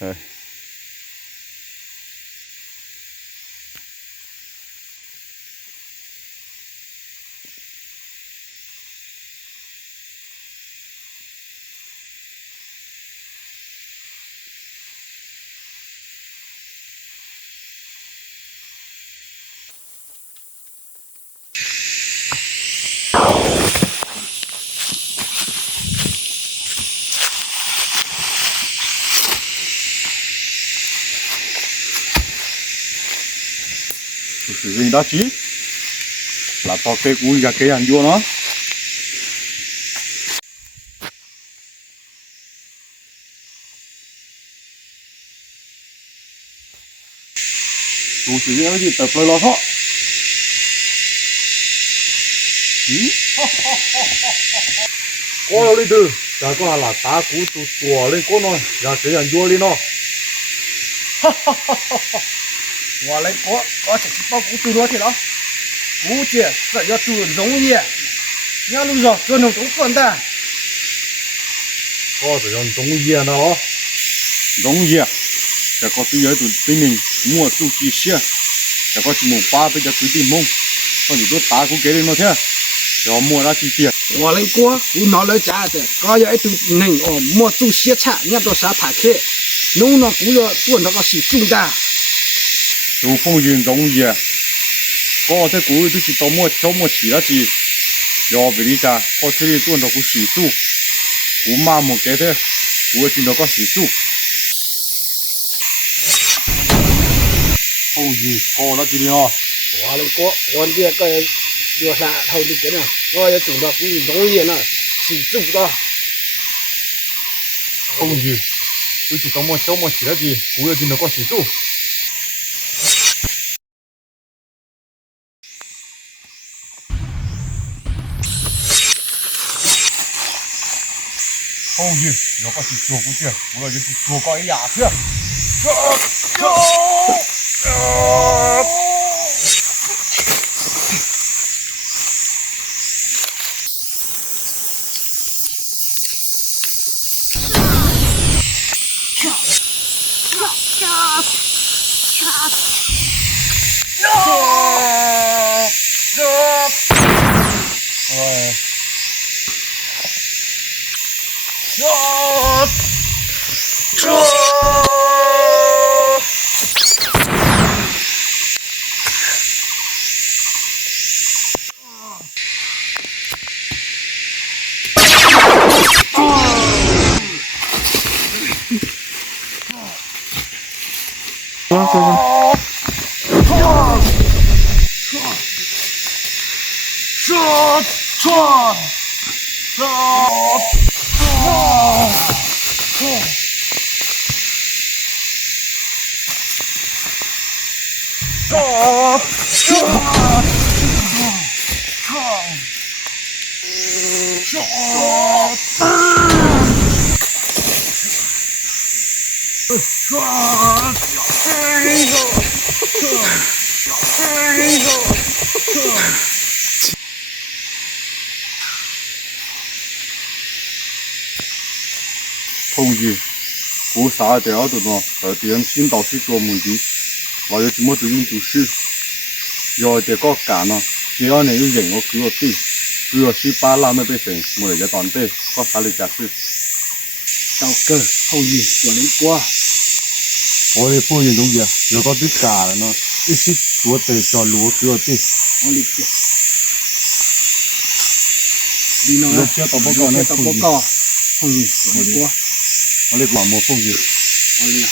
哎，sử dụng đá chí là to cây cúi cả cây ăn vô nó tu sử dụng cái gì tập lo thọ có lên từ giờ có là tá cú tu tua lên có nói giờ sẽ ăn vô lên nó 我来我这把鼓丢多去了，估计这要做农业，两路上做那种混蛋。có phải ăn giống gì nó giống gì để có tự giới tụi mình mua tu chi xe để có chỉ một ba bây giờ cứ tìm mông còn thì tôi tá cũng kế lên nó thế rồi mua ra chi tiền 我来我拿来家的，刚要一头人哦，莫做些菜，人家到啥拍开，农那鼓要做那个是重担。 dù phong duyên giống gì có thế cú tôi chỉ tao mua cháu mua chỉ là gì do về đi ra có thể đi tuần đó cũng xỉ su cú mà một cái thế cú chỉ nó có xỉ su phong gì có là gì đó 我来我这个有啥头的个呢？我要做那鼓农业呢，是做不到。 phong gì tôi chỉ tao mua cháu mua chỉ là gì cú chỉ nó có xỉ su phong gì nó có xỉ su cũng chưa cú là chỉ su có cái nhà chưa phong gì cú xã để ở tụi nó ở tiền xin đầu sư做目的và giờ chỉ muốn tự nhiên chủ sư rồi để có cả nó chỉ ở này những rừng ở cứ ở đi cứ ở sư ba la mới bị sình mới để toàn tê có xã lịch giả sư到个后裔我来我。 我的风景中间有个对干了呢一起做的小路给我对 我理解。你那有些到不高那到不高，后裔我来我。我的广播风景我理解。